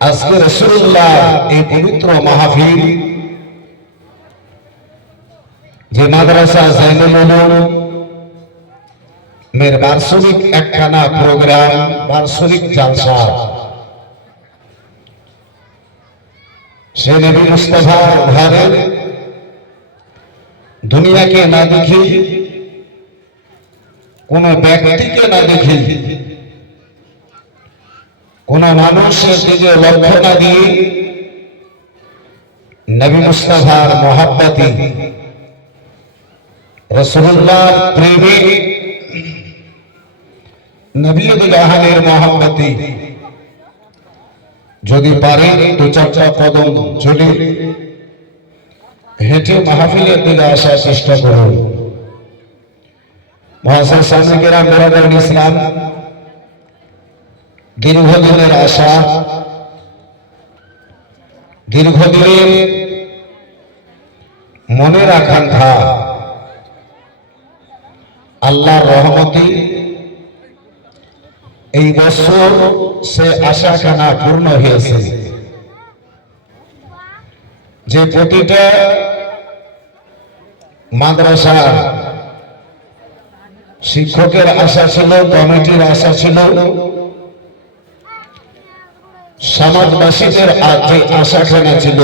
আজকে রাসূলুল্লাহ এই পবিত্র মাহফিল যে মাদ্রাসা জাইনুল উলুম মের বার্ষিক একখানা প্রোগ্রাম, বার্ষিক জালসা, সে নবী মুস্তাফার ঘরে দুনিয়াকে না দেখি, কোন ব্যক্তিকে না দেখি, কোন মানুষের দিকে লক্ষ্য না দিয়ে নবী মুস্তাফার মহব্বতে রাসূলুল্লাহ প্রেমে নবী আহলের মহব্বতে যদি পারেন দু চারটা কদম চলে হেঁটে মাহফিলের দিকে আসার চেষ্টা করুন। মুআজ্জাজ সামনে কেরাম বরাবর ইসলাম দীর্ঘদিনের আশা, দীর্ঘদিনের মনের আকাঙ্ক্ষা আল্লাহর রহমতে এই বছর সে আশাখানা পূর্ণ হয়েছে। যে প্রতিটা মাদ্রাসার শিক্ষকের আশা ছিল, কমিটির আশা ছিল, সমাজবাসীদের যে আশাখানা ছিল,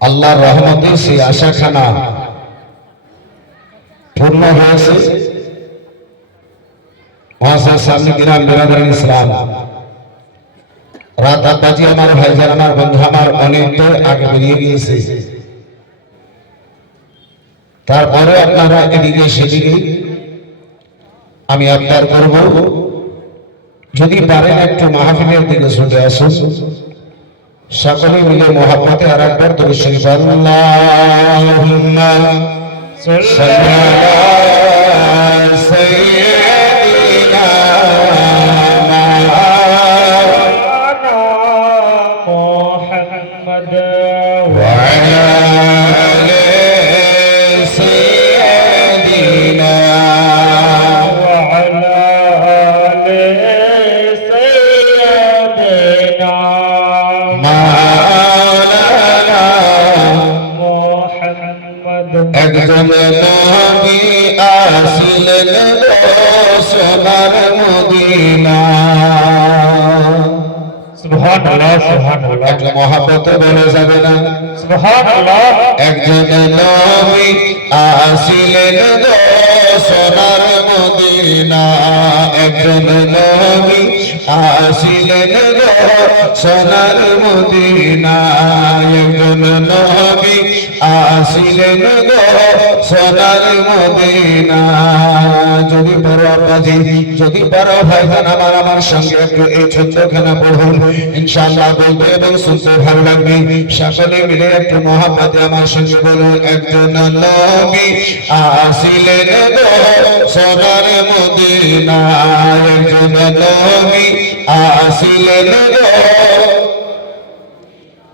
আল্লাহর রহমতে সেই আশাখানা পূর্ণ হয়েছে। মুআজ্জাজ সামনে কিরাম বেরাদার ইসলাম, রাত আব্বাজি আমার ভাইজান আমার বন্ধু আমার অনেকটা আগে বেরিয়ে গিয়েছে। তারপরে আপনারা এদিকে সেদিকে আমি আবদার করব, যদি পারেন একটু মাহফিলের দিকে ছুটে আসুন, সকলে মিলে মহব্বতে আর একবার দরুদ শরীফ আল্লাহুম্মা সাল্লি আলা সাইয়্যিদিনা মুহাম্মাদ ওয়া আলা আলি সাইয়্যিদিনা ওয়া আলা আলি সাইয়্যিদিনা মাওলানা মুহাম্মদ। একজন নবী আসিলেন সোনার মদিনা। সুবহানাল্লাহ, সুবহানাল্লাহ, একজন মহব্বতে বলে যাবে না সুবহানাল্লাহ। একজন নবী আসিলেন সোনার মদিনা, একজন নবী আসিলেন সোনার মদিনা, একজন নবী আসিলেন সোনার মদিনা। যদি পারো আব্বাজি, যদি পারো ভাইজান আমার আমার সঙ্গে একটু এই ছোট্টখানা পড়ুন, ইনশাআল্লাহ বলতে এবং শুনতে ভালো লাগবে। সকলে মিলে একটু মহব্বতে আমার সঙ্গে বলুন, একজন নবী আসিলেন সোনার মদিনা, একজন নবী আসিলেন।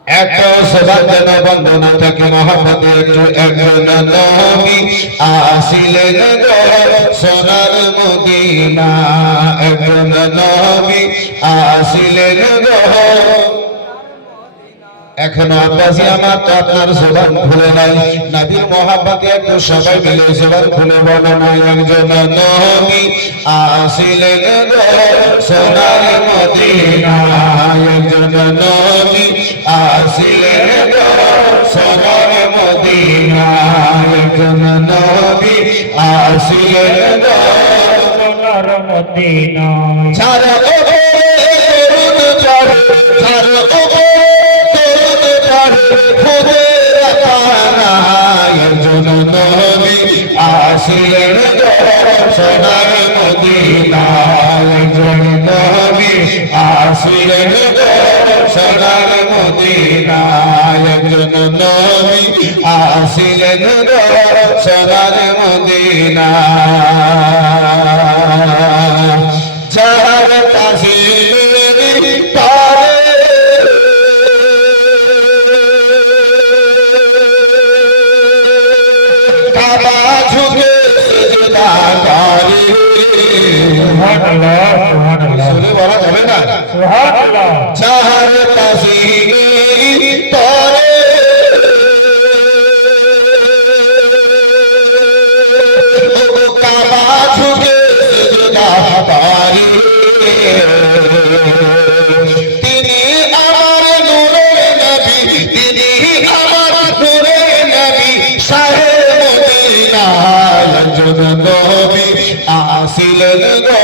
একটু সুবহান বন্দনা থেকে মহব্বতে একটু, একজন নবী আসিলেন সোনার মদিনা, একজন নবী আসিলেন। এখনো আব্বাসী আমার তো আপনার জবান খুলে নাই, নবীর মহব্বতে একটু সবাই মিলে জবান খুলে বলো না, একজন নবী আসিলেন সোনার মদিনা, একজন নবী আসিলেন সোনার মদিনা, একজন নবী আসিলেন সোনার মদিনা। যারা তরুণ যারা একজন নবী আসিলেন সোনার মদিনা, একজন নবী আসিলেন সোনার মদিনা, একজন নবী আসিলেন সোনার মদিনা। যার তাসিলের পারে কাবা ঝুঁকে সিজদা করে। সুবহানাল্লাহ, সুবহানাল্লাহ। বলা যাবে না? সুবহানাল্লাহ। যাহার তাসিরে তরে ও কাবা ঝুঁকে সেজদা পারি, তিনি আমার নূরের নবী, তিনি আমার নূরের নবী, শাহে মদিনা একজন নবী আসিলেন গো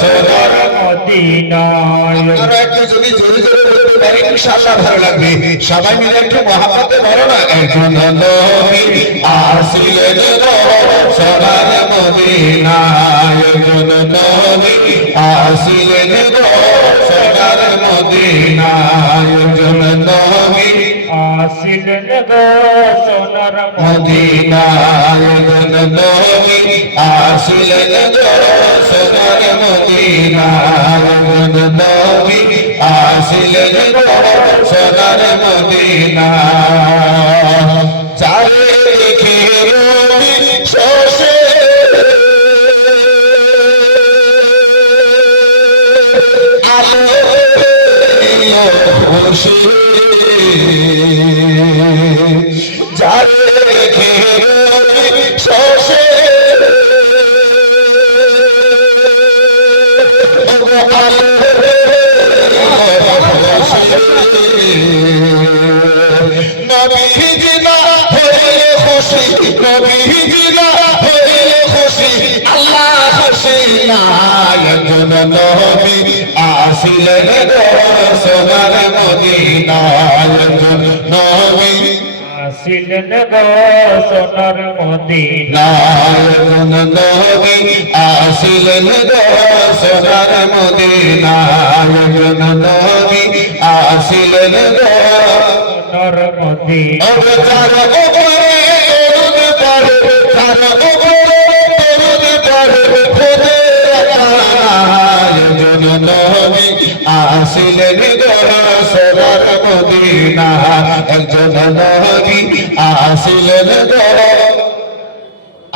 সোনার মদিনায়। আপনারা একটু যদি জোরে জোরে বলতে পারি ইনশাআল্লাহ ভালো লাগবে। সবাই মিলে একটু মহাব্বতে বলো না, একজন নবী আসিলেন গো সোনার মদিনায়, একজন নবী আসিলেন গো সোনার মদিনায়, একজন নবী আসিলেন গো সোনার মদিনায়, একজন নবী আসিলেন গো সোনার মদিনায়, একজন নবী আসিলেন গো সোনার মদিনায়। চারিদিকে রবি শোষে আলো খুশি, যারে ঘেরে শোষে নবীজি না হয়ে খুশি, নবীজি না হয়ে খুশি, আল্লাহ খুশি না। একজন নবী আসিলেন গো সোনার মদিনায়, একজন নবী আসিলেন গো সোনার একজন মদিনায়। নবী আসিলেন গো সোনার মদিনায়, একজন নবী আসিলেন গো সোনার মদিনায়। যার উপরে দরুদ পড়ে, যার উপরে দরুদ পড়ে খোদের তারায়, একজন নবী আসিলেন গো সোনার মদিনায়, একজন নবী আসিলেন গো।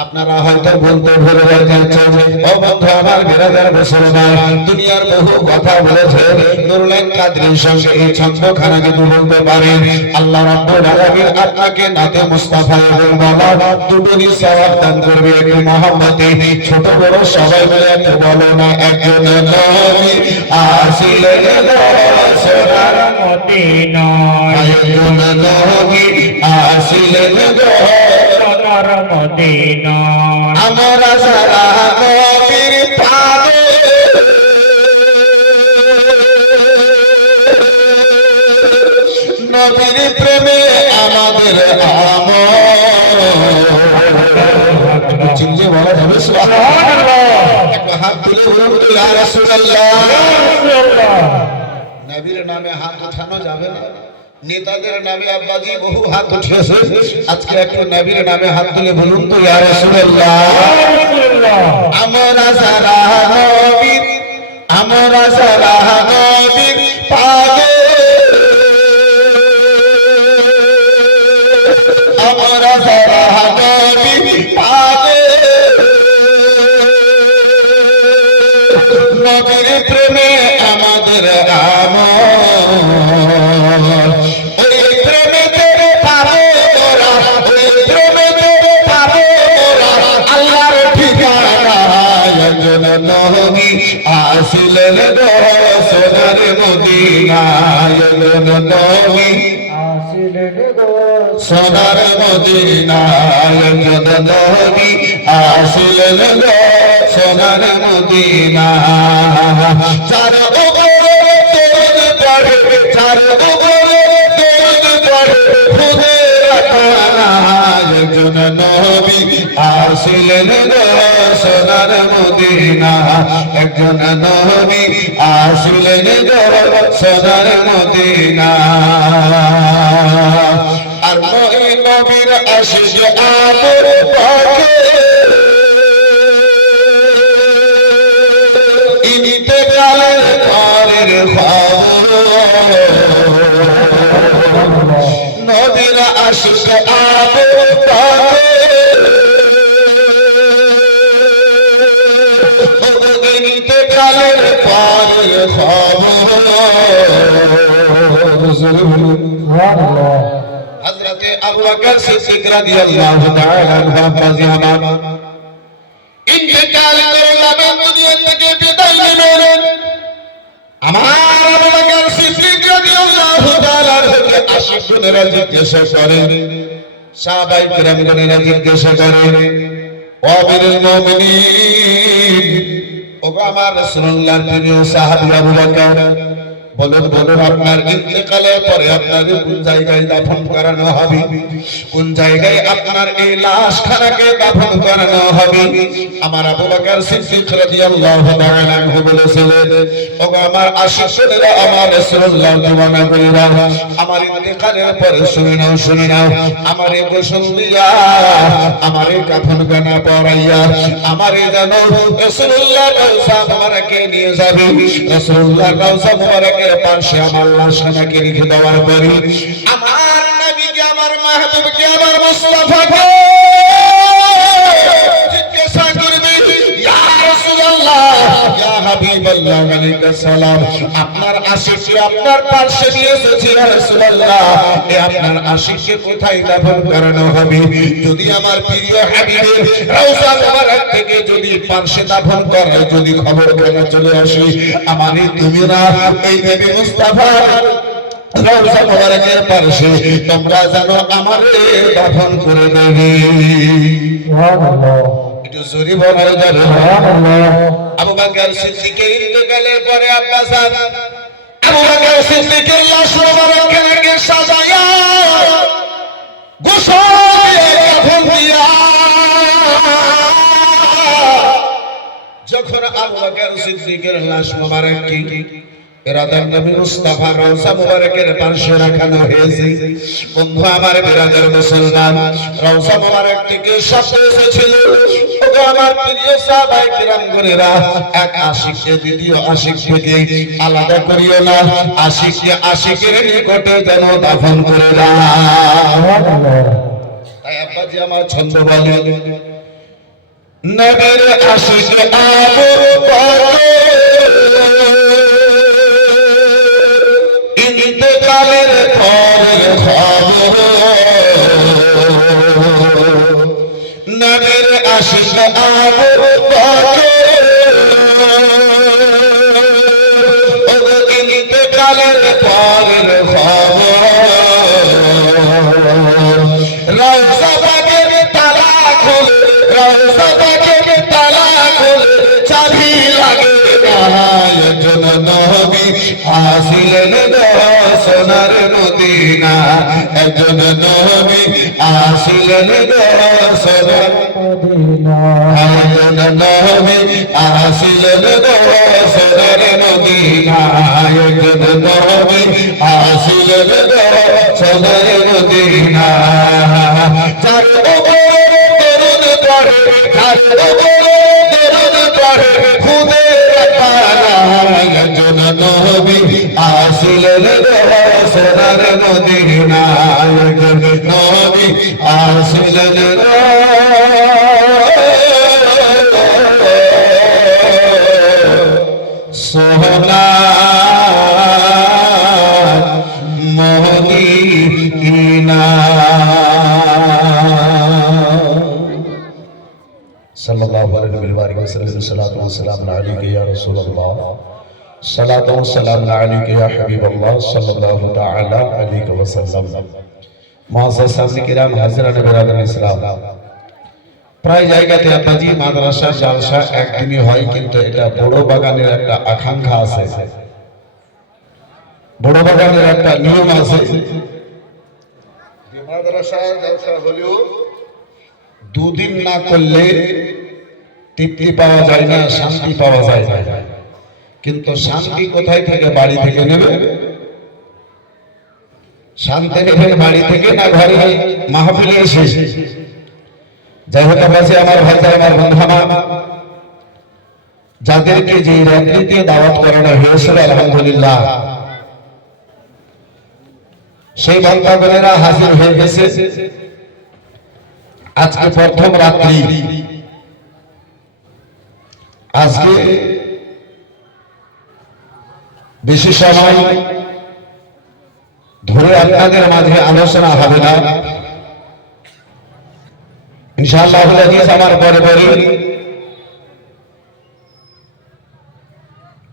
আপনারা হয়তো বলতে ভুলে যাচ্ছেন, ও বন্ধু আমার বিরাদার মুসলমান, দুনিয়ার বহু কথা বলেছে, নুরুল কাদরীর সঙ্গে এই ছন্দখানা যদি বলতে পারেন, আল্লাহ রাব্বুল আলামিন আপনাকে নাতে মুস্তাফা এবং বাবা দুটোরই সওয়াব দান করবে। একটু মহব্বতে ছোট বড় সবাই মিলে একটু বলো না, একজন নবী আসিলেন গো সোনার মদিনায়। একজন নবী আসিলেন গো সোনার মদিনায়। আমরা যারা নবীর পাবে নবীর প্রেমে আমাদের চিনতে বলা যাবে একটা হাত তুলে বলুন তো ইয়া রাসূলুল্লাহ। নবীর নামে হাত উঠানো যাবে না, নেতাদের নামে আব্বাজি বহু হাত উঠিয়েছে, আজকে একটু নবীর নামে হাত তুলে বলুন তো ইয়া রাসূলুল্লাহ। আমরা যারা নবীর, আমরা যারা নবীর পাবে, আমরা যারা নবীর পাবে, নবীর প্রেমে আমাদের আমল, ওই প্রেমেতে পাবো ওরা, ওই প্রেমেতে পাবো ওরা আল্লাহর ঠিকানা। একজন নবী আসিলেন গো সোনার মদিনায়, একজন নবী আসিলেন গো সোনার মদিনায়, একজন নবী আসিলেন গো সোনার মদিনায়। যার উপরে দরুদ পড়ে, যার উপরে দরুদ পড়ে খোদের তারায়, একজন নবী আসিলেন গো সোনার মদিনায়, একজন নবী আসিলেন গো সোনার মদিনায়। আর ওই নবীর আশিক আমর পাকে ইন্তেকালের পরের খবর, নবীর আশিক আমর পাকে ইন্তেকালের পরের হযরতে আবু বকর সিদ্দিক রাদিয়াল্লাহু তাআলা আনহু আব্বাজি আমার ইন্তেকাল করলেন, দুনিয়া থেকে বিদায় নিলেন। আমার আবু বকর সিদ্দিক রাদিয়াল্লাহু তাআলা আনহুকে আশিকুনেরা জিজ্ঞাসা করেন, সাহাবায়ে কিরামগণেরা জিজ্ঞাসা করেন, ও আমিরুল মুমিনিন, ওগো আমার রাসূলুল্লাহর প্রিয় সাহাবী আবু বকর, বলুন বলুন আপনার ইন্তেকালের পরে আপনাকে কোন জায়গায় দাফন করানো হবে? কোন জায়গায় আপনার এই লাশখানাকে দাফন করানো হবে? আমার আবু বকর সিদ্দিক রাদিয়াল্লাহু তাআলা আনহু বলেছিলেন, ওগো আমার আশিকেরা, আমার রাসূলুল্লাহ দিওয়ানা কইরা, আমার ইন্তেকালের পরে শুনে নাও, আমারে গোসল দিয়া, আমারে কাফন গানা পরাইয়া, আমারে যেন রাসূলুল্লাহ রওজা মুবারকে নিয়ে যাবে। রাসূলুল্লাহ রওজা মুবারকে পাশে আমার লাশখানাকে রেখে দেওয়ার পরে আমার নবীকে, আমার মাহবুবকে, আমার মুস্তাফাকে জিজ্ঞাসা করবে, ইয়া রাসূলুল্লাহ, ইয়া হাবিবাল্লাহ আলাইহিস সালাম, আপনার আশিককে আপনার পাশে নিয়ে এসেছি ইয়া রাসূলুল্লাহ, এই আপনার আশিককে কোথায় দাফন করানো হবে? যদি আমার প্রিয় হাবিবের রওজা মুবারক থেকে যদি পাশে দাফন করায় যদি খবর খানা চলে আসে, আমারই তুমি না এই নবী মুস্তাফা রওজা মুবারকের পাশে তোমরা জানো আমারে দাফন করে দেবে। একটু জোরে বলা যাবে। আবু বকর সিদ্দিকের ইন্তেকালের পরে আব্বাস আবু বকর সিদ্দিকের লাশ মুবারককে সাজায়া গোসল দিয়ে কাফন দিয়া যখন আবু বকর সিদ্দিকের লাশ মুবারককে বিরাদার নবী মুস্তাফা রওজা মুবারকের পাশে রাখানো হয়েছে। বন্ধু আমার, বিরাদার মুসলমান, রওজা মুবারক থেকে শব্দ এসেছিল, ওগো আমার প্রিয় সাহাবায়ে কিরামগণেরা, এক আশিককে দ্বিতীয় আশিক থেকে আলাদা করিও না, আশিককে আশিকের নিকটে যেন দাফন করে দাও। তাই আব্বাজি আমার ছন্দ বলে, নবীর আশিক আবু বকর ইন্তেকালের পরে খবর, নবীর আশিক আবু বকর ইন্তেকালের পরে খবর, রওজা পাকের তালা খুলে, রওজা পাকের তালা খুলে চাবি লাগে একজন নবী আসিলেন সোনার মদিনা, একজন নবী আসিলেন সোনার মদিনা, একজন নবী আসিলেন সোনার মদিনা, একজন নবী আসিলেন সোনার মদিনা। যার উপরে দরুদ পড়ে, যার উপরে দরুদ পড়ে খুদের পানা, একজন নবী আসিলেন সোনার মদিনা, একজন নবী আসিলেন সোনার মদিনা। সাল্লাল্লাহু আলাইহি ওয়াসাল্লাম, সালাতু ওয়া সালামু আলাইকা ইয়া রাসূলুল্লাহ, সালাতু ওয়া সালামু আলাইকা ইয়া হাবিবাল্লাহ, সাল্লাল্লাহু তাআলা আলাইহি ওয়াসাল্লাম। মুআজ্জাজ সামনে কিরাম, হাজিরানে বিরাদার ইসলাম, প্রায় জায়গাতে আব্বাজি মাদ্রাসা জালসা একদিনই হয়, কিন্তু এটা বড় বাগানের একটা আকাঙ্ক্ষা আছে, বড় বাগানের একটা নিয়ম আছে, মাদ্রাসা জালসা হলেও দুদিন না করলে তৃপ্তি পাওয়া যায় না, শান্তি পাওয়া যায় না। কিন্তু শান্তি কোথায় থেকে? বাড়ি থেকে নেবে। শান্তি নেবে বাড়ি থেকে না ঘরে মাহফিলে এসে? যাই হোক আব্বাসী আমার ভাইরা, আমার বন্ধু আমার, যাদেরকে যে রাত্রিতে দাওয়াত করানো হয়েছিল আলহামদুলিল্লাহ সেই বান্দা বোনেরা হাজির হয়ে গেছে। আজকে প্রথম রাত্রি, আজকে বেশি সময় ধরে আপনাদের মাঝে আলোচনা হবে না। ইনশাআল্লাহ আমার পরে পরে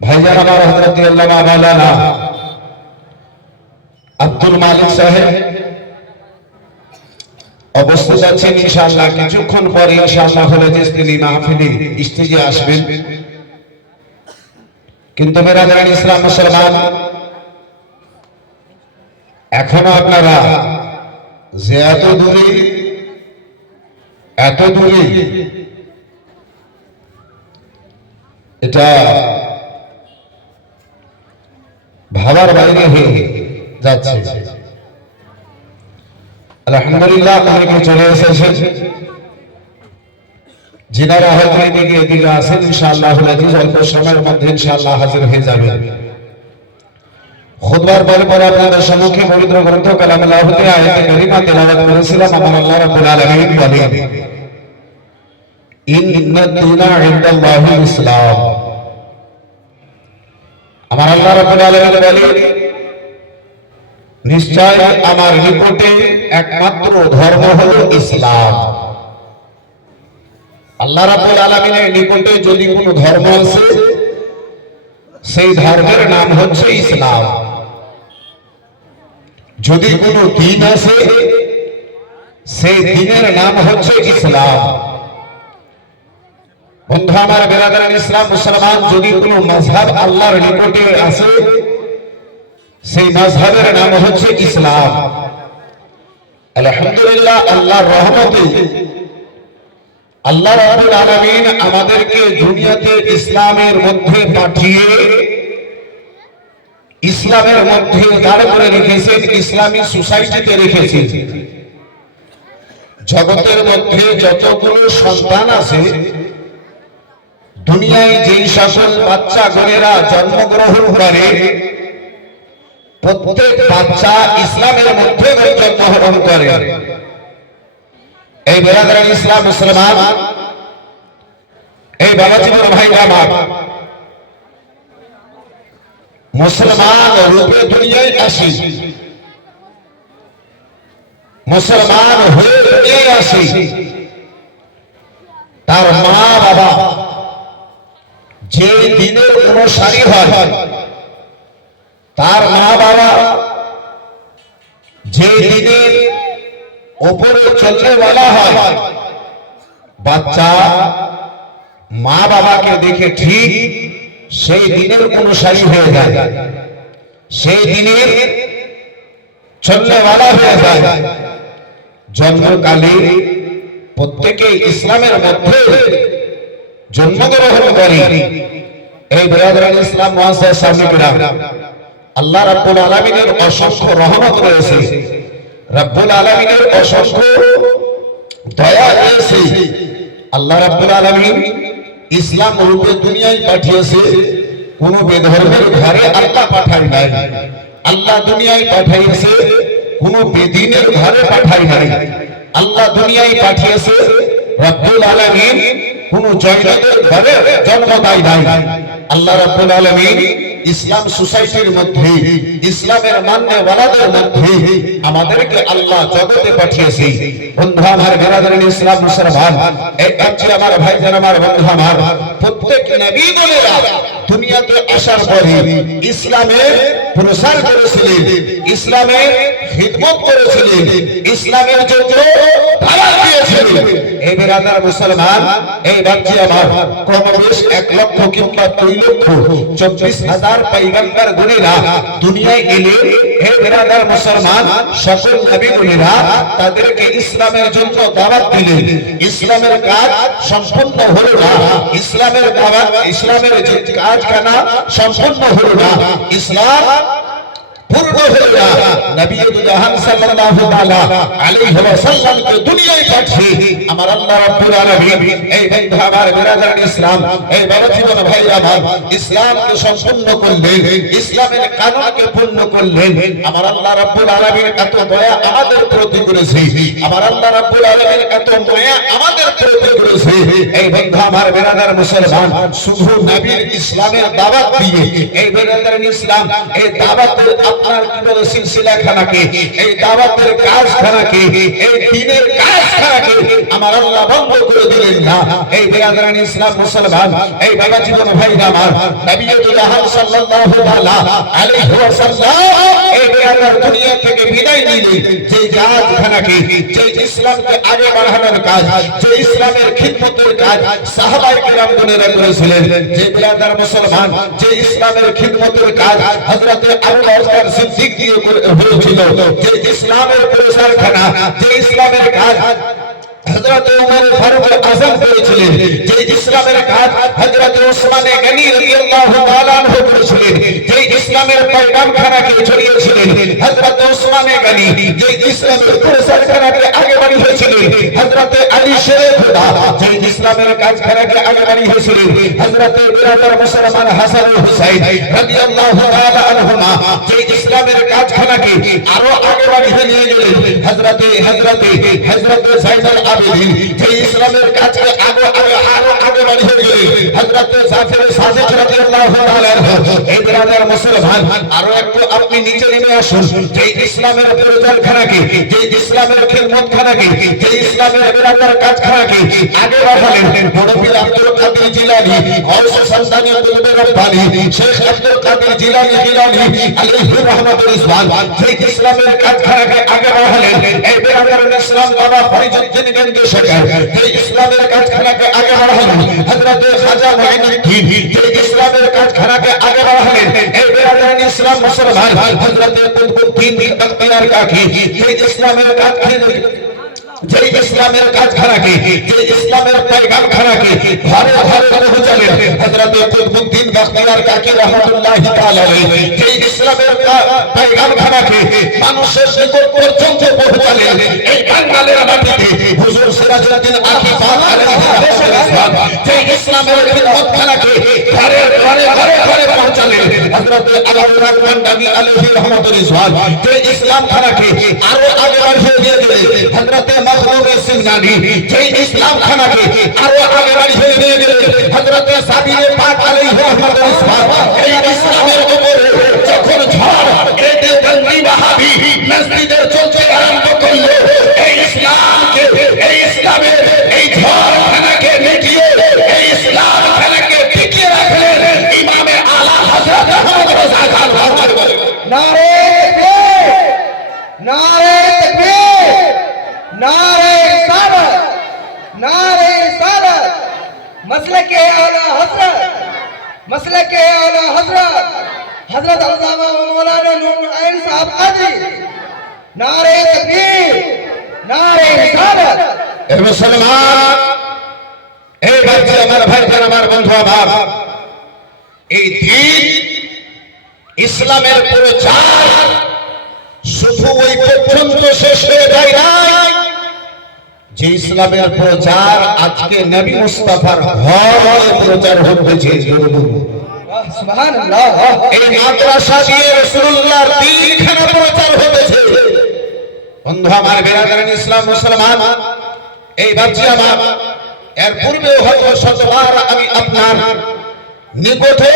ভাইজান আমার হযরত আল্লামা মাওলানা আব্দুল মালিক সাহেব অবস্থিত আছেন। ইনশাআল্লাহ কিছুক্ষণ পরে ইনশাআল্লাহ তিনি মাহফিলে স্টেজে আসবেন। কিন্তু বেরাদারান ইসলাম মুসলমান, এখনো আপনারা যে এত দূরে এটা ভাবার বাইরে হয়ে যাচ্ছে। আলহামদুলিল্লাহ অনেকে চলে এসেছেন, যিনারা হয়তো এদিকে আছেন ইনশাআল্লাহ অল্প সময়ের মধ্যে ইনশাআল্লাহ হাজির হয়ে যাবেন। খুতবার পরে আপনাদের সম্মুখে পবিত্র গ্রন্থ কালামুল্লাহ হতে আয়াতে কারিমা তেলাওয়াত করেছিলাম। আমার আল্লাহ রাব্বুল আলামিন বলেন, ইন্নাদ দীনা ইনদাল্লাহিল ইসলাম। আমার আল্লাহ রাব্বুল আলামিন বলেন, নিশ্চয় আমার নিকটে একমাত্র ধর্ম হলো ইসলাম। আল্লাহ রাব্বুল আলামিনের নিকটে যদি কোনো ধর্ম আছে, সেই ধর্মের নাম হচ্ছে ইসলাম। যদি কোনো দিন আছে, সেই দিনের নাম হচ্ছে ইসলাম। বন্ধু আমার বেরাদারান ইসলাম মুসলমান, যদি কোনো মাযহাব আল্লাহর নিকটে আছে, সেই মাযহাবের নাম হচ্ছে ইসলাম। আলহামদুলিল্লাহ, আল্লাহর রহমতে আল্লাহ রাব্বুল আলামিন আমাদেরকে দুনিয়াতে ইসলামের মধ্যে পাঠিয়ে ইসলামের মধ্যে দাঁড় করে রেখেছেন, ইসলামী সোসাইটিতে রেখেছেন। জগতের মধ্যে যতগুলো সন্তান আছে, দুনিয়ায় যেই সকল বাচ্চা গণেরা জন্মগ্রহণ করে, প্রত্যেক বাচ্চা ইসলামের মধ্যে জন্মগ্রহণ করে। এই বেরাদারান ইসলাম মুসলমান, এই বাবাজি ভাই আমার, মুসলমান রূপে দুনিয়ায় আসি, মুসলমান হয়ে দুনিয়ায় আসি, তার মা বাবা যে দিনের অনুসারী হয়, তার মা বাবা যে দিনের উপরে চলতে বলা হয়, বাচ্চা মা বাবাকে দেখে ঠিক সেই দিনের অনুসারী হয়ে যায়, সেই দিনের চলতে বলা হয়ে যায়। জন্মকালে প্রত্যেকে ইসলামের মধ্যে জন্মগ্রহণ করে। এই বেরাদারান ইসলাম মুআজ্জাজ সামিকুরাম, আল্লাহ রাব্বুল আলামিনের অসংখ্য রহমত রয়েছে, রাব্বুল আলামিনের অসংখ্য দয়া রয়েছে। আল্লাহ রাব্বুল আলামিন ইসলাম রূপে দুনিয়ায় পাঠিয়েছে, কোন বেধর্মের ঘরে আল্লাহ পাঠায় নাই। আল্লাহ দুনিয়ায় পাঠিয়েছে, কোন বেদিনের ঘরে পাঠায় নাই। আল্লাহ দুনিয়ায় পাঠিয়েছে, রাব্বুল আলামিন কোন জৈনদের ঘরে জন্ম দেয় নাই। আল্লাহ রাব্বুল আলামিন ইসলাম সোসাইটির মধ্যে, ইসলামের মান্যওয়ালাদের মধ্যে আমাদেরকে আল্লাহ জগতে পাঠিয়েছে। বন্ধু আমার বেরাদারান ইসলাম মুসলমান, এই কাছে আমার ভাইজান আমার বন্ধু আমার, প্রত্যেক নবী বলেরা দুনিয়াতে আসার পরে ইসলামের প্রসার করেছিলেন, ইসলামের খিদমত করেছিলেন, ইসলামের জন্য দাওয়াত দিয়েছিলেন। এই বেরাদার মুসলমান, এই রাজ্যে আমার কমবেশ 1 লক্ষ কিংবা 2 লক্ষ 24,000 পয়গম্বর গুণেরা দুনিয়ায় এলে, হে বেরাদার মুসলমান, সকল নবী গুণেরা তাদেরকে ইসলামের জন্য দাওয়াত দিলেন। ইসলামের কাজ সম্পূর্ণ হলো না, ইসলামের দাওয়াত, ইসলামের যে কাজ কানা সম্পূর্ণ হলো না, ইসলাম পূর্ণ হয়ে নবী জাহান সাল্লাল্লাহু তাআলা আলাইহি ওয়াসাল্লাম কে দুনিয়ায় পাঠিয়ে আমার আল্লাহ রাব্বুল আলামিন এই বন্ধু আমার বিরাদরান ইসলাম এই বড় জীবন ভাই আমার ইসলামকে সম্পূর্ণ করলেন, ইসলামের কানুনকে পূর্ণ করলেন। আমার আল্লাহ রাব্বুল আলামিন এত দয়া আমাদের প্রতি করেছে, আমার আল্লাহ রাব্বুল আলামিন এত দয়া আমাদের প্রতি করেছে। এই বন্ধু আমার বিরাদার মুসলমান শুধু নবীর ইসলামের দাওয়াত দিয়ে এই বিরাদার ইসলাম এই দাওয়াতের আপনার কি বলে সিলসিলাখানাকে, এই দাওয়াতের কাজখানাকে, এই দ্বীনের কাজখানাকে আমার আল্লাহ বন্ধ করে দিলেন না। এই বিরাদার ইসলাম মুসলমান এই বাবা জীবন ভাই আমার নবী জাহান সাল্লাল্লাহু আলাইহি ওয়াসাল্লাম এই বিরাদার দুনিয়া থেকে বিদায় নিলেন যে কাজখানাকে, যে ইসলামকে আগে বাড়ানোর কাজ, যে ইসলামের খিদমতের কাজ সাহাবায়ে কেরাম গুণেরা করেছিলেন। যে বিরাদার মুসলমান যে ইসলামের খিদমতের কাজ হযরত আবু বকর সিদ্দিক দিয়ে হয়েছিল, যে ইসলামের প্রচারখানা, যে ইসলামের কাজ হযরত ওমর ফারুক আযম করেছিলেন, যে ইসলামের কাজ হযরত ওসমান গনি রাদিয়াল্লাহু তাআলা আনহু করেছিলেন, যে ইসলামের পয়গামখানাকে ছড়িয়েছিলেন হযরত ওসমান গনি, যে ইসলামের প্রচারখানাকে আগে বাড়িয়েছিলেন হযরত আলী শেরে খুদা, যে ইসলামের কাজখানাকে আগে বাড়িয়েছিলেন হযরত বিরাদর মুসলমান হাসান ও হুসাইন রাদিয়াল্লাহু তাআলা আনহুমা, যে ইসলামের কাজখানাকে আরো আগে বাড়িয়ে নিয়ে গেলেন হযরত যায়নুল আবেদিন, যে ইসলামের কাজকে আরো আগে বাড়িয়ে গেলেন হযরত জাফর সাদিক রাদিয়াল্লাহু তাআলা আনহু। এই বিরাদার মুসলমান আরো একটু আপনি নিচে নেমে আসুন, যে ইসলামের প্রচারখানাকে, যে ইসলামের খিদমতখানাকে, যে ইসলামের বিরাদার কাজখানাকে আগে বাড়ালেন বড় পীর আব্দুল কাদের জিলানী, গাউস সালতানি কুতুব রব্বানী, শেখ আব্দুল কাদের জিলানী আলাইহি রহমাতুল ইসলাম, যে ইসলামের কাজখানাকে আগে বাড়ালেন এই বিরাদার ইসলাম বাবা ফরিদউদ্দিন গঙ্গে শেখর, যে ইসলামের কাজখানাকে আগে বাড়ালেন হযরত খাজা মুঈনুদ্দিন, যে ইসলামের কাজখানাকে আগে বাড়ালেন এই বিরাদার ইসলাম মুসলমান হযরত কুতুবউদ্দিন বখতিয়ার কাকি, যে ইসলামের কাজখানাকে, যে ইসলামের পয়গামখানাকে ঘরে ঘরে পৌঁছালেন হযরত কুতুবউদ্দিন বখতিয়ার কাকি রাহমাতুল্লাহি তাআলা আলাইহি, যে ইসলামের পয়গামখানাকে মানুষের নিকট পর্যন্ত পৌঁছালেন এই বাঙালির মাটিতে হুজুর সিরাজউদ্দিন আকিব আলাইহি রাহমাতুল্লাহ, যে ইসলামের খিদমতখানাকে ঘরে ঘরে পৌঁছালেন হযরত আলাউর রহমান দানি আলাইহি রাহমাতুল্লাহ, যে ইসলামখানাকে আরো আগে বাড়িয়ে দিয়ে গেলেন হযরত মাহমুদ সিংনানি, যে ইসলামখানাকে আরো আগে বাড়িয়ে দিয়ে গেলেন হযরত সাবিরে পাক আলাইহি রাহমাতুল্লাহ। এই ইসলামের উপরে যখন ঝড় এই দেওবন্দি ওয়াহাবি মসজিদের চলতে আরম্ভ করলো, এই ইসলামকে, এই ইসলামের এই ঝড়খানাকে মিটিয়ে এই ইসলামখানাকে টিকিয়ে রাখলেন ইমামে আলা হযরত আহমদ রাজা খান। নারে তাকবীর, নারে তাকবীর, নারে সালাত, नारे रिसालत, मसलके आला हजरत, मसलके आला हजरत हजरत अल्लामा मौलाना नूर आइन साहब हाजी। नारे तकबीर, नारे रिसालत। ए मुसलमान, ए बच्चे আমার ভাইজান আমার বন্ধু আমার, এই দিন ইসলামের প্রচার শুধু ওই পর্যন্ত শেষ হয়ে যায় না, যে ইসলামের প্রচার আজকে নবী মুস্তাফার ঘরে প্রচার হচ্ছে। সুবহানাল্লাহ। এই মাদ্রাসা দিয়ে রাসূলুল্লাহর দ্বীনখানা প্রচার হচ্ছে। বন্ধু আমার বিরাদরান ইসলাম মুসলমান, এই বাচ্চা আমার এর পূর্বেও হয়তো শতবার আমি আপনার নিকটে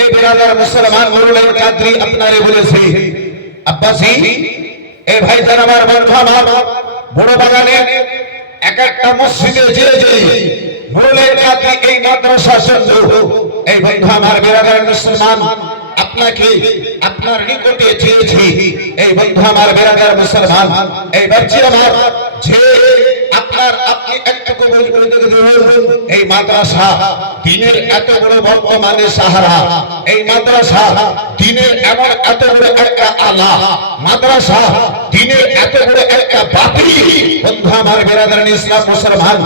এই বিরাদর মুসলমান মুরুলের কাদরি আপনারে বলেছি, আব্বাসি এই ভাইজান আমার বন্ধু আমার বড় বাগানে এক একটা মসজিদে যে মুরুলের কাদরি এই মাদ্রাসা সঞ্জু এই বন্ধু আমার বিরাদর মুসলমান আপনাকে আপনার নিকটে চেয়েছি। এই বন্ধু আমার বিরাদর মুসলমান, এই বাচ্চা আমার যে আপনার আপনি একটুকু এই মাদ্রাসা দিনের এত বড় বর্তমানে সাহারা, এই মাদ্রাসা দিনের এমন এত বড় একটা তালা মাদ্রাসা দিনের এত বড় একটা বাতি বন্ধু আমার বেরাদারান ইসলাম মুসলমান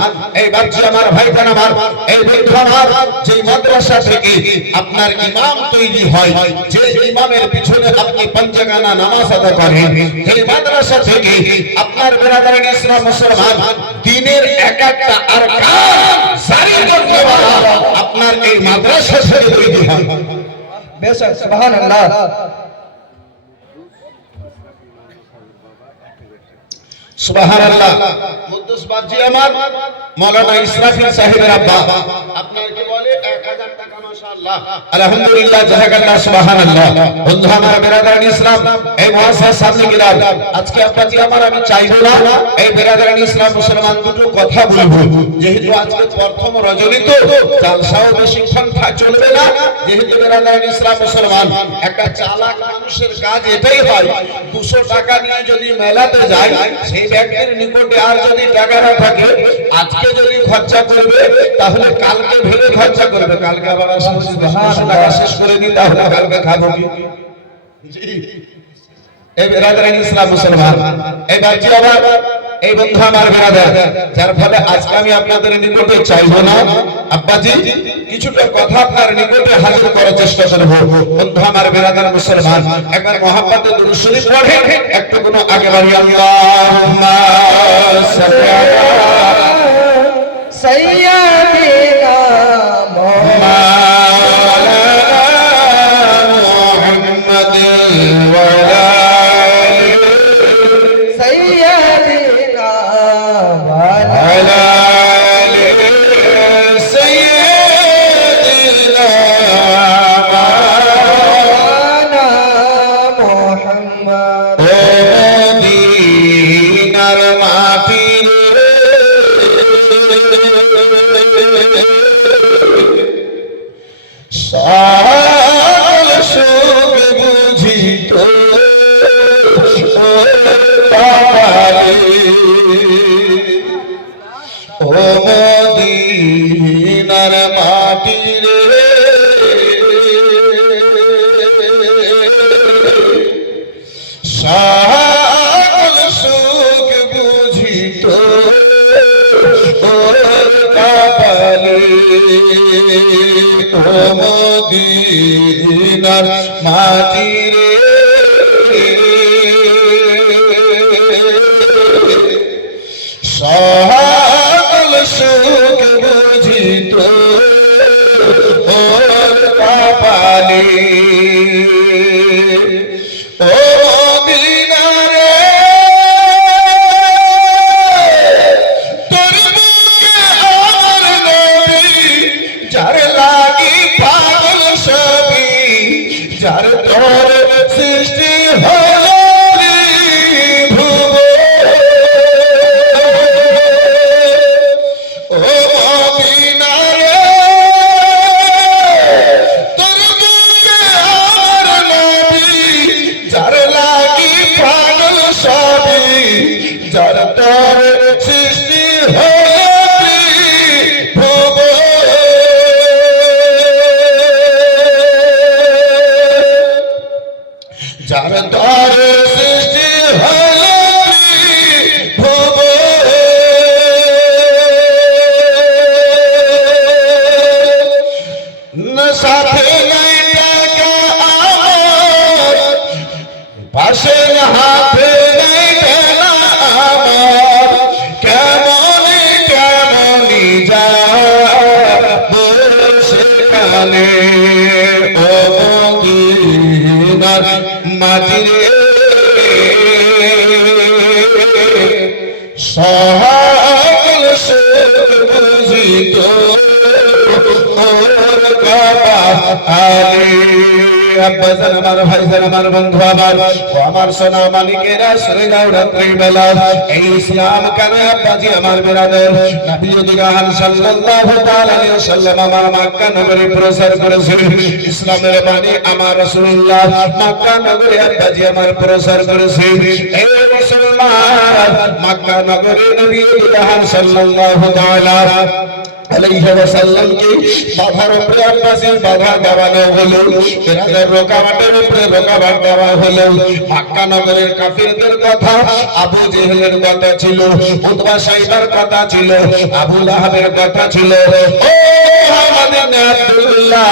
এই বাচ্চা আমার ভাইজান আমার এই বন্ধু আমার যে মাদ্রাসা থেকে আপনার ইমাম তৈরি হয় যে ইমামের পিছনে আপনি পাঁচগানা নামাজ আদায় করেন এই মাদ্রাসা থেকে আপনার বেরাদারান ইসলাম মুসলমান দিনের এক একটা আরকান জারি করতে পারা আপনার এই মাদ্রাসা থেকে তৈরি হয় बेशक सुभान अल्लाह সুবহানাল্লাহ মুদ্দাস বাজি আমার মাওলানা ইসরাফিল সাহেবের আব্বা আপনার কি বলে 1000 টাকা মাশাআল্লাহ আলহামদুলিল্লাহ জাযাকাল্লাহ সুবহানাল্লাহ বন্ধু আমার বেরাদারান ইসলাম এই মুআসসাস সামনে গিলাম আজকে আব্বাজি আমার আমি চাইবো না এই বেরাদারান ইসলাম মুসলমান দুটো কথা বলবো যেহেতু আজকে প্রথম রজনী তো জালসাও বেশিক্ষণ চলবে না যেহেতু বেরাদারান ইসলাম মুসলমান একটা চালাক মানুষের কাজ এটাই হয় 200 টাকা নিয়ে যদি মেলাতে যায় সেই ব্যক্তির নিকটে আর যদি টাকা না থাকে আজকে যদি খরচা করবে তাহলে কালকে ভেবে খরচা করবে কালকে আবার টাকা শেষ করে দিই তাহলে কালকে খাবো কি এই বেরাদারান ইসলাম মুসলমান এই বাচ্চা আবার এই বন্ধু আমার বেরাদার যার ফলে আজকে আমি আপনাদের নিকটে চাইবো না আব্বাজি কিছুটা কথা আপনার নিকটে হাজির করার চেষ্টা করব বন্ধু আমার বেরাদার মুসলমান একবার মুহাম্মদে দুরূদ শরীফ পড়ে একটু কোনো আগে বাড়ি আল্লাহুম্মা সাল্লি আলা सैयदना মুহাম্মদ ওয়া আলা सैयदना على سيدنا مولانا محمد মদিনার মাটির সকল সুখ বুঝি তো ও মদিনার মাটির সকল সুখ বুঝি তো কপালে ও মদিনার মাটির সকল সুখ বুঝিত ওর কপালে ও মদিনারে তোর বুকে আমার নবী যার লাগি পাগল সবই যার তোর সৃষ্টি হলো যার দ্বার সৃষ্টি হলো ভুব না সাথে নাই টাকা আমার পাশে হাতে নাই টাকা আমার কেমনি কেমনি যা সেখানে ও মদিনার মাটিরে সকল সুখ বুঝিত আব্বাজান আমার ভাইজান আমার বন্ধু আমার ও আমার সোনা মালিকেরা সরে যাও রাত্রি বেলা এই ইসলাম কেন আব্বাজি আমার বিরাদর নবী দিগান সাল্লাল্লাহু তাআলা আলাইহি ওয়াসাল্লাম আমার মক্কা নগরী প্রচার করেছিলেন ইসলামের বাণী আমার রাসূলুল্লাহ মক্কা নগরী আব্বাজি আমার প্রচার করেছেন এই মুসলমান মক্কা নগরী নবী দিগান সাল্লাল্লাহু তাআলা আলাইহি ওয়াসাল্লামকে বাধার উপরে আব্বাসের বাধা দেওয়ানো হলো, বিরাদার রোকাবাটের উপরে রোকাবাট দেওয়া হলো। মক্কা নগরের কাফিরদের কথা, আবু জেহেলের কথা ছিল, উতবা সাইবার কথা ছিল, আবু লাহাবের কথা ছিল। ও মুহাম্মদ আব্দুল্লাহ,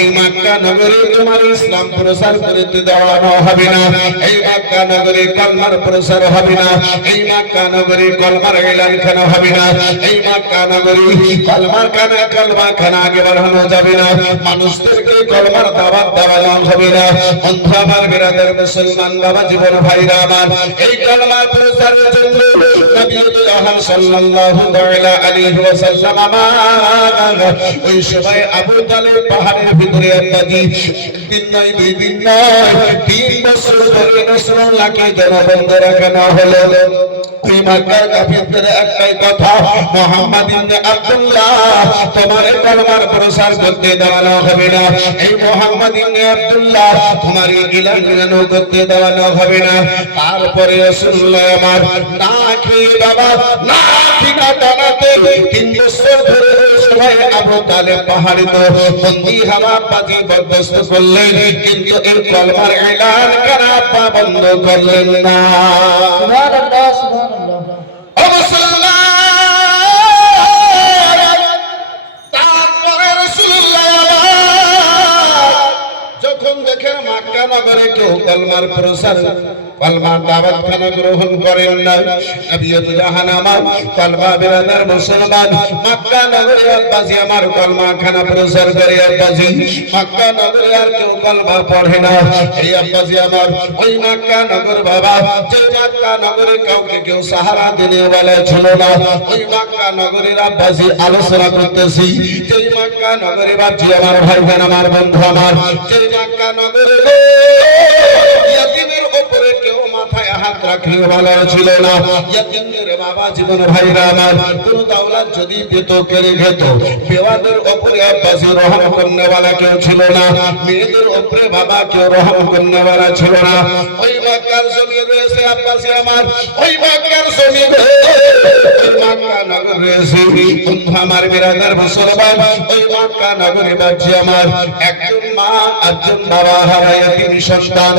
এই মক্কা নগরে তোমার ইসলাম প্রচার করতে দেওয়ানো হবে না, এই মক্কা নগরে কলমার প্রচার হবে না, এই মক্কা নগরে কলমার এলান খানা হবে না, এই মক্কা নগরে কলমার খানা আগে বাড়ানো যাবে না, মানুষদেরকে কলমার দাওয়াত দেওয়ানো হবে না। বন্ধু আমার, বিরাদার মুসলমান বাবা জীবন ভাইরা আমার, এই কলমার প্রচারের জন্য নবীউল্লাহ সাল্লাল্লাহু তাআলা আলাইহি ওয়াসাল্লাম আমার ওই সময় আবু তালেব পাহাড়ের ভিতরে আব্বাজি দিন নয়, 2 দিন নয়, 3 বছর ধরে রাসূলুল্লাহকে জনবন্ধ রাখানো হলো। ওই মক্কার কাফিরদের একটাই কথা, মুহাম্মদ ইবনে আব্দুল্লাহ, তোমার কলমার প্রচার করতে দেওয়ানো হবে না, এই মুহাম্মদ ইবনে আব্দুল্লাহ তোমার ইলান করতে দেওয়ানো হবে না। তারপরে রাসূলুল্লাহ আমার না খেয়ে বাবা না বিনা টানাতে 3 বছর ধরে সবাই আবু তালেব পাহাড়ে তো বন্দী হওয়া বাজি বরদাস্ত করলেন, কিন্তু এই কলমার এলান করা বন্ধ করলেন না। সুবহানাল্লাহ, সুবহানাল্লাহ। ও মুসলমান, তারপরে রাসূলুল্লাহ যখন দেখেন মক্কা নগরে কেউ কলমার প্রচার কলমার দাওয়াত খানা গ্রহণ করেন না, নবীয়ত জাহান আমার কলমা বিরাদার মুসলমান মক্কা নগরে আব্বাসী আমার কলমা খানা প্রচার করে, আব্বাসী মক্কা নগরে আর কেউ কলমা পড়ে না। এই আব্বাসী আমার ওই মক্কা নগর বাবা, যে মক্কা নগরে কাউকে কেউ সাহারা দিনে বলে ছিল না, ওই মক্কা নগরের আব্বাসী আলোচনা করতেছি। যেই মক্কা নগরে বাচ্চি আমার ভাই বোন আমার বন্ধু আমার, যেই মক্কা নগরে ইয়াতিমের উপরে কেউ মাথায় হাত রাখলেও ভালো ছিল না, ইয়াতিমের বাবা জীবন ভাইরা আমার কোন দাওলাত যদি পেত কেড়ে খেত, বেওয়াদের উপরে আব্বাসী রহম করনেওয়ালা কেউ ছিল না, মেয়েদের উপরে বাবা কেউ রহম করনেওয়ালা ছিল না। ওই মক্কার জমিনে রয়েছে আব্বাসী আমার, ওই মক্কার জমিনে ওই মক্কা নগর রয়েছে বন্ধু আমার বিরাদার মুসলমান, ওই মক্কা নগরে বাচ্চি আমার একজন মা একজন বাবা হারা ইয়াতিম সন্তান,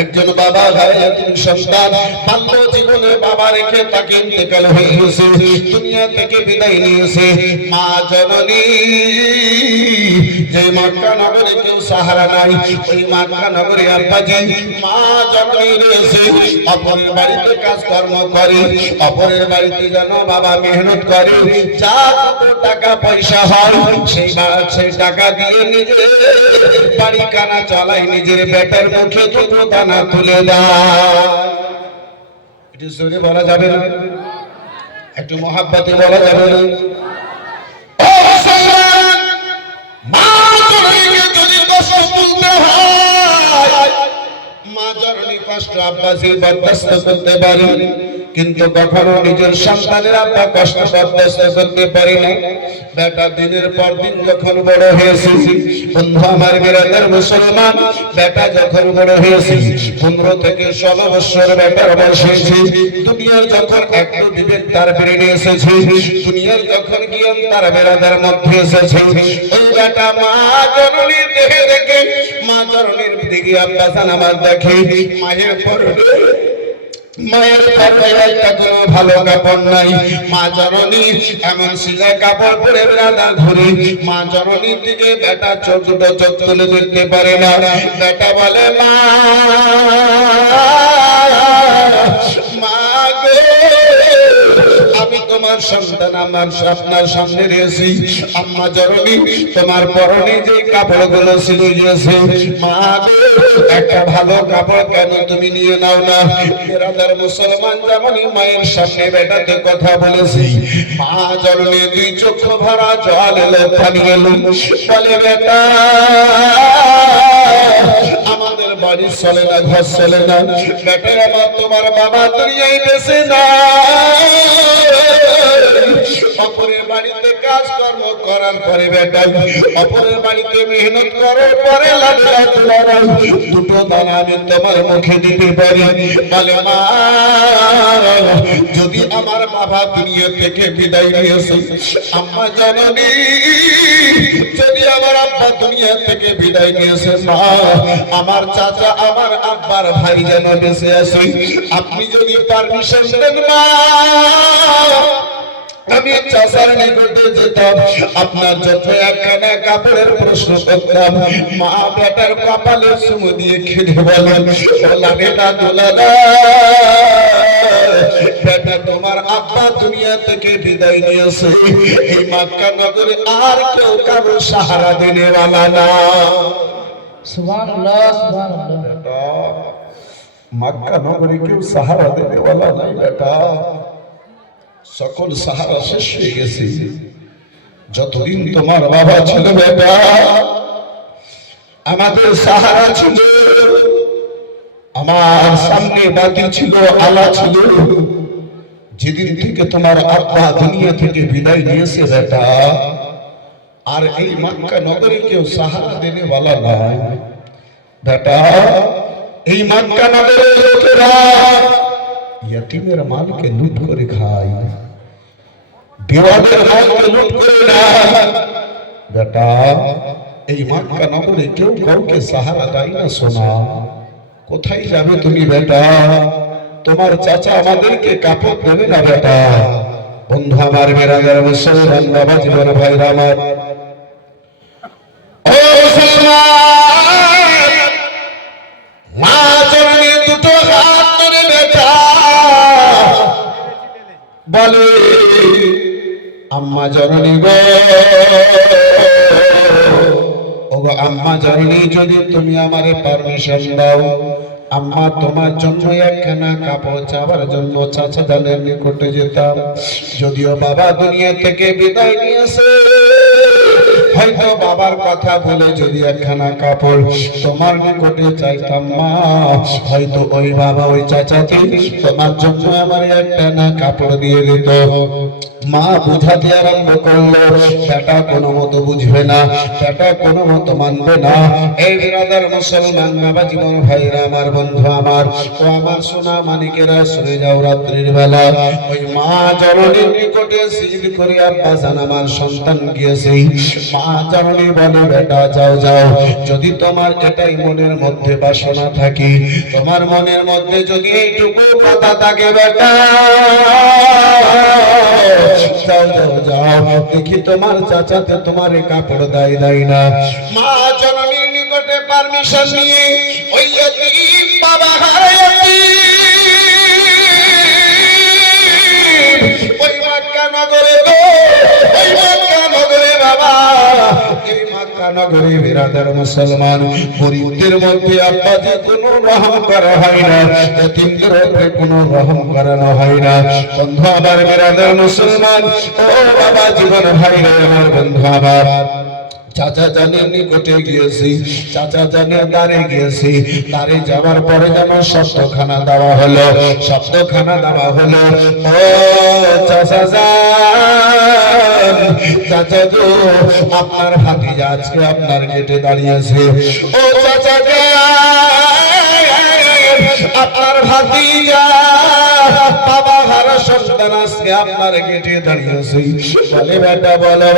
একজন বাবা হারা ইয়াতিম সন্তান বাল্য জীবনে বাবা রেখে তাকে ইন্তেকাল হয়ে গেছে, দুনিয়া থেকে বিদায় নিয়েছে। মা জননী, যে মক্কা নগরে কেউ সাহারা নাই, ওই মক্কা নগরে আব্বাজি মা জননী রয়েছে, অপরের বাড়িতে কাজকর্ম করে, অপরের বাড়িতে যেন বাবা মেহনত করে, যা টাকা পয়সা হয় সেই টাকা দিয়ে নিজের বাড়ি কানা চালায়, নিজের বেটার মুখে দুটো দানা তুলে দেয়। একটু জোরে বলা যাবে না, একটু মহাব্বতে বলা যাবে না? ও মুসলমান, মা জননীকে যদি কষ্ট তুলতে হয়, মা জননী কষ্ট আব্বাসী বরদাস্ত করতে পারে, কিন্তু কখনো নিজের সন্তানের আব্বা কষ্ট বরদাস্ত করতে পারে না। বেটা দিনের পর দিন যখন বড় হয়েছে, বন্ধু আমার বিরাদার মুসলমান, বেটা যখন বড় হয়েছে 15 থেকে 16 বছর বেটার বয়স হয়েছে, দুনিয়ার যখন একটু বিবেক তার বেরিয়ে এসেছে, দুনিয়ার যখন জ্ঞান তার বেরাদার মধ্যে এসেছে, ওই বেটা মা জননীর দেখে দেখে মা জননীর দিকে আব্বাসান আমার দেখে, মায়ের পর মায়ের পরে একটা কোনো ভালো কাপড় নাই, মা জননী এমন সিলা কাপড় পরে বেড়াদা ঘুরে, মা জননীর দিকে বেটা চোখ তুলে দেখতে পারে না। বেটা বলে মা গো, আমি তোমার সন্তান, আমার আপনার সামনে রয়েছি, আম্মা জননী তোমার পরনে যে কাপড়গুলো ছিল গিয়েছে, মা গো একটা ভালো কাপড় কেন তুমি নিয়ে নাও না? বিরাদার মুসলমান, যেমনই মায়ের সামনে বেটাতে কথা বলেছি, মা জননী 2 চোখ ভরা জল এলো, পানি এলো, বলে বেটা আমাদের বাড়ি চলে না, ঘর চলে না, বেটা আমার তোমার বাবা দুনিয়ায় বেঁচে না, অপরের বাড়িতে কাজ কাজকর্ম করার পরে বেটা অপরের বাড়িতে মেহনত করার পরে লাগলা তোলার দুটো দানা আমি তোমার মুখে দিতে পারি বলে মা যদি আমার বাবা দুনিয়া থেকে বিদায় নিয়েছে আম্মা জননী যদি আমার আব্বা দুনিয়া থেকে বিদায় নিয়েছে মা আমার চাচা আমার আব্বার ভাই যেন বেঁচে আছে আপনি যদি পারমিশন দেন মা আমি চাচার নিকটে যেতাম আপনার যত একখানা কাপড়ের প্রশ্ন করতাম মা বেটার কপালে চুমু দিয়ে খেলে বলেন লাগে না দোলালা বেটা তোমার আব্বা দুনিয়া থেকে বিদায় নিয়েছে এই মক্কা নগরে আর কেউ কারো সাহারা দেনে वाला না সুবহানাল্লাহ সুবহানাল্লাহ বেটা মক্কা নগরে কেউ সাহারা দেনে वाला নাই বেটা সকল সাহারা শেষ হয়ে গেছে যতদিন তোমার বাবা ছিল বেটা আমাদের সাহারা ছিল আমার সামনে বাতি ছিল আলা ছিল যেদিন থেকে তোমার আব্বা দুনিয়া থেকে বিদায় নিয়েছে বেটা আর এই মক্কা নগরে কেউ সাহারা দেনে वाला নাই বেটা এই মক্কা নগরের লোকেরা यतीमेर माल के लूट करे खाई বিবাদের মালকে লুট করে না বেটা এই মক্কা নগরে কেউ কাউকে সাহারা দেয় না সোনা কোথায় যাবে তুমি বেটা তোমার চাচা আমাদেরকে কাপড় দেবে না বেটা বন্ধু আমার মেরাদার মুসলমান বাবা জীবন ভাইরা আমার ও মুসলমান মা জননী দুটো হাত ধরে বেটা বলে আম্মা জননী গো ওগো আম্মা জননী যদি তুমি আমারে পারমিশন দাও আম্মা তোমার জন্য একখানা কাপড় চাওয়ার জন্য চাচা জানের নিকটে যেতাম যদিও বাবা দুনিয়া থেকে বিদায় নিয়েছে হয়তো বাবার কথা বলে যদি একখানা কাপড় তোমার নিকটে চাইতাম মা হয়তো ওই বাবা ওই চাচাকে তোমার জন্য আমার একখানা কাপড় দিয়ে দিত মা বুঝাতে আরম্ভ করলো বেটা কোনো মতো বুঝবে না বেটা কোনো মতো মানবে না এই বিরাদার মুসলমান বাবা জীবন ভাইরা আমার বন্ধু আমার ও আমার সোনা মানিকেরা শুনে যাও রাত্রির বেলা ওই মা জননীর নিকটে সিজদ করে আব্বা জান আমার সন্তান গিয়েছে মা জননী বলে বেটা যাও যাও যদি তোমার এটাই মনের মধ্যে বাসনা থাকে তোমার মনের মধ্যে যদি এইটুকু কথা থাকে বেটা যাও যাও যাও দেখি তোমার চাচাতে তোমার কাপড় দেয় না মা জননীর নিকটে পারমিশন নিয়ে ওই यतीम বাবা হারা ওই মক্কা নগরে গো ওই মক্কা নগরে বাবা এই মক্কা নগরে বিরাদার মুসলমান গরিবদের মধ্যে আব্বাজি কোনো রহম করা হয় না यतीमদের উপরে কোনো রহম করানো হয় না বন্ধু আমার বিরাদার মুসলমান ও বাবা জীবন ভাইরা আমার বন্ধু আমার চাচা জানের নিকটে গিয়েছি চাচা জানের দ্বারে গিয়েছি দ্বারে যাওয়ার পরে যেন শব্দখানা দেওয়া হলো ও চাচা জান চাচা গো আপনার ভাতিজা আজকে আপনার গেটে দাঁড়িয়েছে ও চাচা জান আপনার ভাতিজা বাবা হারা সন্তান আজকে আপনার গেটে দাঁড়িয়েছে বলে বেটা বলো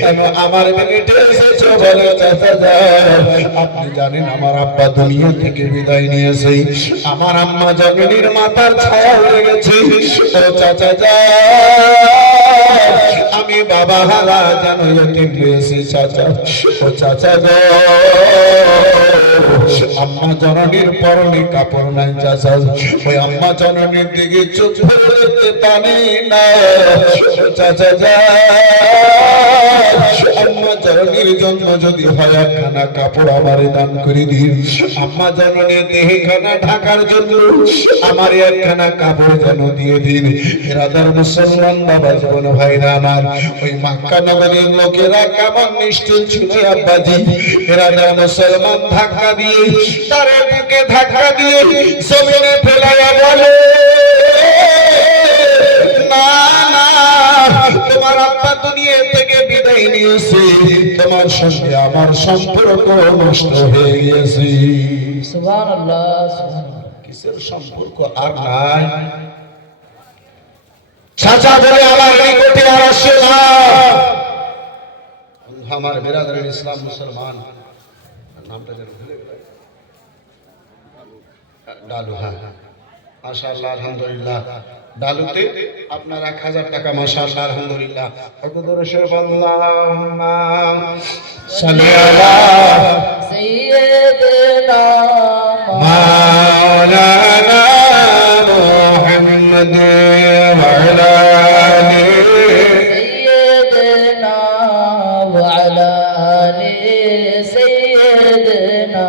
কেন আমার গেটে এসেছো বলে চাচা যান আপনি জানেন আমার আব্বা দুনিয়া থেকে বিদায় নিয়েছে আমার আম্মা জননীর মাথার ছায়া উড়ে গেছে ও চাচা যান আমি বাবা হারা জানো यतीम হয়েছি চাচা ও চাচা গো আম্মা জননীর পরনে কাপড় নাই চাচা ওই আম্মা জননীর দিকে চোখ ভরে দেখতে পানি না চাচা আম্মা জননীর জন্য যদি হয় একখানা কাপড় আমারে দান করে দিন আম্মা জননীর দেহখানা ঢাকার জন্য আমার একখানা কাপড় যেন দিয়ে দিন বিরাদার মুসলমান বাবা জীবন ভাইরা আমার ওই মক্কা নগরের লোকেরা কেমন নিষ্ঠুর ছিল আব্বাজি বিরাদার মুসলমান ধাক্কা দিয়ে তার বুকে ধাক্কা দিয়ে জমিনে ফেলাইয়া বলে না না তোমার আব্বা দুনিয়া থেকে বিদায় নিয়েছি, তোমার সঙ্গে আমার সম্পর্ক নষ্ট হয়ে গিয়েছে। সুবহানাল্লাহ সুবহানাল্লাহ। কিসের সম্পর্ক আর নাই? চাচা বলে আমার নিকটে আর আসে না। আমার বিরাদরের ইসলাম মুসলমান নামটা যেন ভুলে গেল, ডালু। হ্যাঁ মাশাআল্লাহ আলহামদুলিল্লাহ। ডালুতে আপনার 1000 টাকা মাশাআল্লাহ আলহামদুলিল্লাহ। কত দূরে শেখ আল্লাহুম্মা সাল্লি আলা সাইয়্যিদিনা মাওলানা মুহাম্মদ ওয়া আলা আলিহি سيدنا وعلى آل سيدنا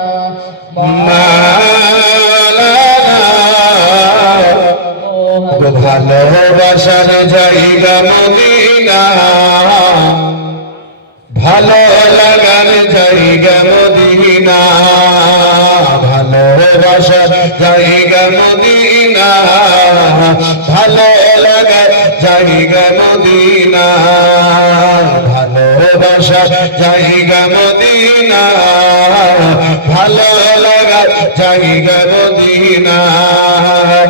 ভালোবাসার জায়গা মদিনা, ভালো লাগার জায়গা মদিনা, ভালোবাসার জায়গা মদিনা, ভালো লাগার জায়গা মদিনা, ভালোবাসার জায়গা মদিনা, ভালো লাগার জায়গা মদিনা।